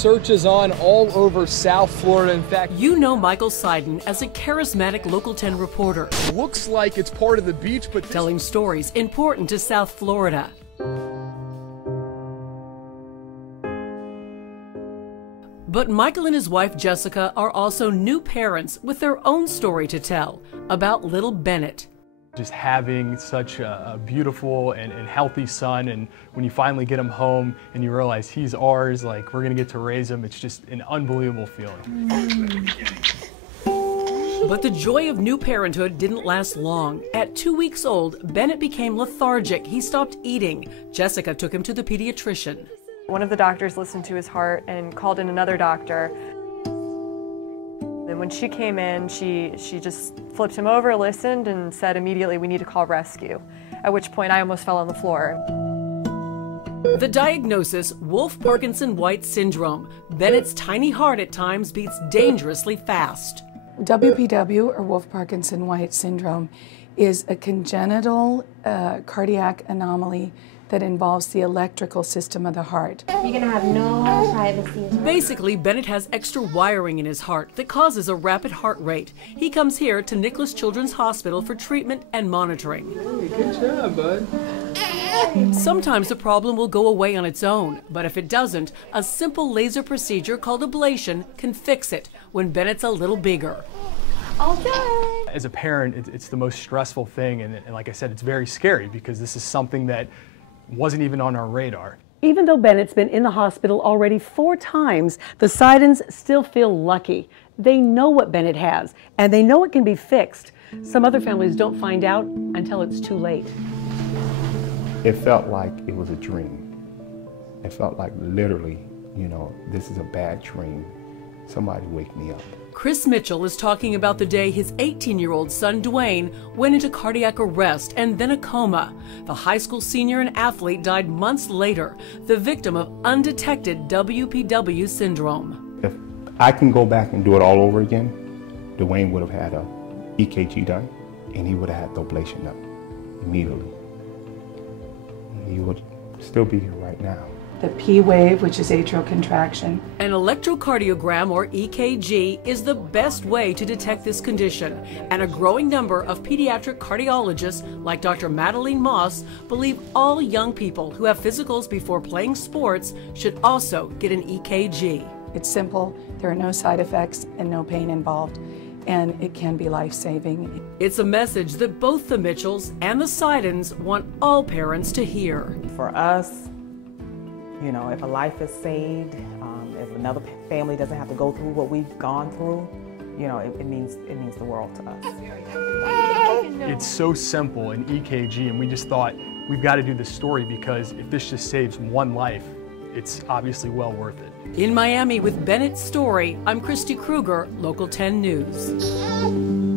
search is on all over South Florida. In fact, you know Michael Seiden as a charismatic Local 10 reporter. Looks like it's part of the beach, but telling stories important to South Florida. But Michael and his wife Jessica are also new parents with their own story to tell about little Bennett. Just having such a beautiful and healthy son, and when you finally get him home and you realize he's ours, like we're gonna get to raise him, it's just an unbelievable feeling. But the joy of new parenthood didn't last long. At 2 weeks old, Bennett became lethargic. He stopped eating. Jessica took him to the pediatrician. One of the doctors listened to his heart and called in another doctor. And when she came in, she just flipped him over, listened, and said immediately, "We need to call rescue." At which point I almost fell on the floor. The diagnosis, Wolff-Parkinson-White syndrome. Bennett's tiny heart at times beats dangerously fast. WPW, or Wolff-Parkinson-White syndrome, is a congenital cardiac anomaly that involves the electrical system of the heart. You're gonna have no privacy. Basically, Bennett has extra wiring in his heart that causes a rapid heart rate. He comes here to Nicholas Children's Hospital for treatment and monitoring. Hey, good job, bud. Sometimes the problem will go away on its own, but if it doesn't, a simple laser procedure called ablation can fix it when Bennett's a little bigger. Okay. As a parent, it's the most stressful thing, and like I said, it's very scary because this is something that wasn't even on our radar. Even though Bennett's been in the hospital already 4 times, the Seidens still feel lucky. They know what Bennett has, and they know it can be fixed. Some other families don't find out until it's too late. It felt like it was a dream. It felt like literally, this is a bad dream. Somebody wake me up. Chris Mitchell is talking about the day his 18-year-old son, Dwayne, went into cardiac arrest and then a coma. The high school senior and athlete died months later, the victim of undetected WPW syndrome. If I can go back and do it all over again, Dwayne would have had a EKG done, and he would have had the ablation done immediately. He would still be here right now. The P wave, which is atrial contraction. An electrocardiogram, or EKG, is the best way to detect this condition, and a growing number of pediatric cardiologists, like Dr. Madeline Moss, believe all young people who have physicals before playing sports should also get an EKG. It's simple, there are no side effects and no pain involved, and it can be life-saving. It's a message that both the Mitchells and the Seidens want all parents to hear. For us, if a life is saved, if another family doesn't have to go through what we've gone through, it means the world to us. It's so simple, an EKG, and we just thought we've got to do this story because if this just saves one life, it's obviously well worth it. In Miami with Bennett's story, I'm Christy Kruger, Local 10 News.